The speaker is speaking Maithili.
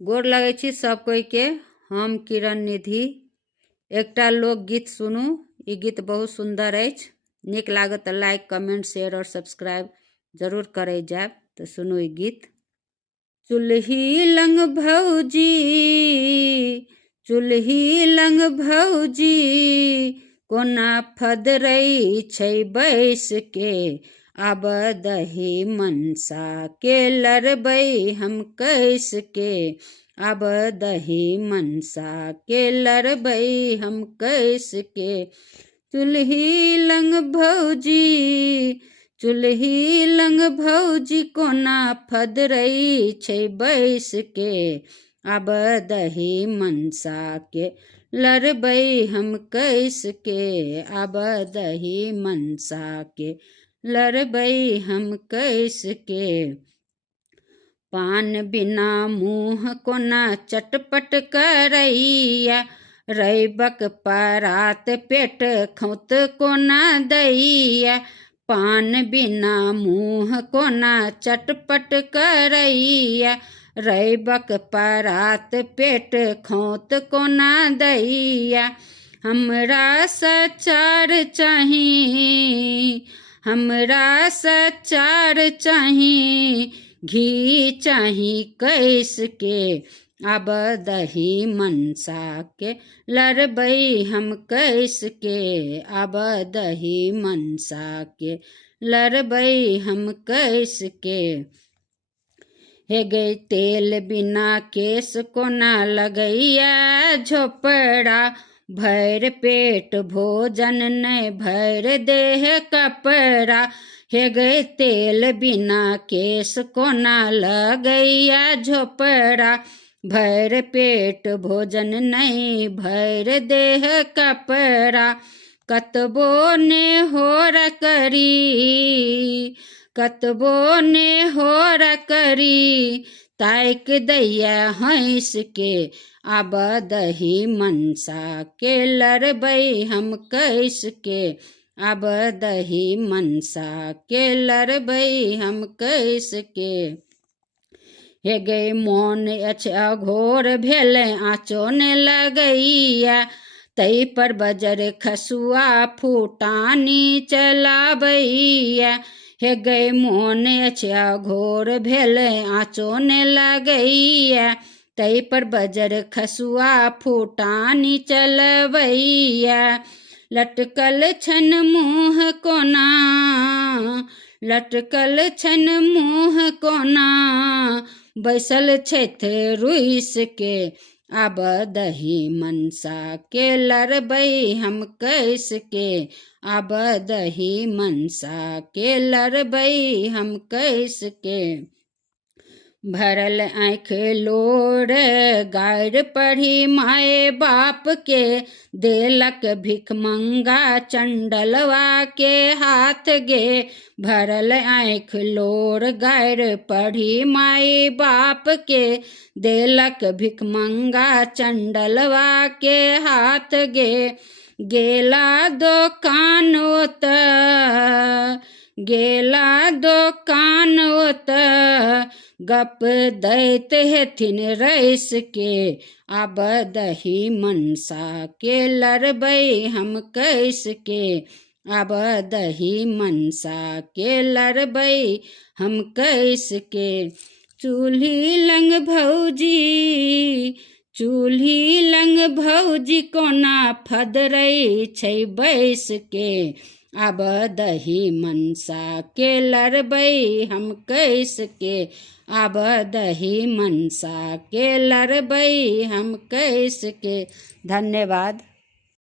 गोर लगै छी सब कोई के। हम किरण निधि एकटा लोकगीत सुनू। ई गीत बहुत सुंदर अछि। नीक लागत तऽ लाइक कमेंट शेयर और सब्सक्राइब जरूर करे जाब। तो सुनू ई गीत। चुल्ही लंग भौजी, चुल्ही लंग भौजी, कोना फदरै छै बैस के, आब दही मनसा के लरबै हम कैस के, आब दही मनसा के लरबै हम कैस के। चुल्ही लंग भौजी, चुल्ही लंग भौजी, कोना फदरै छै बैस के, आब दही मनसा के लरबै हम कैस के, आब दही मनसा के लरबै हम कैस के। पान बिना मुँह कोना चटपट करैया, रैबक परात पेट खौत कोना दैया। पान बिना मुँह कोना चटपट करैया, रैबक परात पेट खौत कोना दैया। हमरा सचार चाही, हमरा सचार चाही, घी चाही कैस के, आब दही मनसा के लरबै हम कैस के, आब दही मनसा के लरबै हम कैस के। हे गै तेल बिना केस कोना लगैया झोपड़ा, भैर पेट भोजन नै भैर देह कपड़ा। हे गै तेल बिना केस कोना लगैया झोपड़ा, भैर पेट भोजन नै भैर देह कपड़ा। कतबो नेहोर करी, कतबो नेहोर करी, ताइक दैया हँस के, आब दही मनसा के लरबै हम कैस के, आब दही मनसा के लरबै हम कैस के। हे गै मोन अछि अघोर भेलै आँचो ने लगैया, तै पर बजर खसुआ फूटानी चलाबैया। हे गै मोन अछि अघोर भेलै आँचो ने लगैया, तै पर बजर खसुआ फूटानी चलबैया। लटकल छन मुँह कोना, लटकल छन मुँह कोना, बैसल छथि रुइस के, आब दही मनसा के लरबै हम कैस के, आब दही मनसा के लरबै हम कैस के। भरल आँख लोर गारि पढ़ी माए बाप के, देलक भिखमंगा चंडलवा के हाथ गे। भरल आँख लोर गारि पढ़ी माए बाप के, देलक भिखमंगा चंडलवा के हाथ गे। गेला दोकान ओत, गेला दोकान ओत, गप दैत हेथिन रैस के, आब दही मनसा के लरबै हम कैस के, आब दही मनसा के लरबै हम कैस के। चूल्ही लंग भौजी, चूल्ही लंग भौजी, कोना फदरै छै बैस के, आब दही मनसा के लरबै हम कैस के, आब दही मनसा के लरबै हम कैस के। धन्यवाद।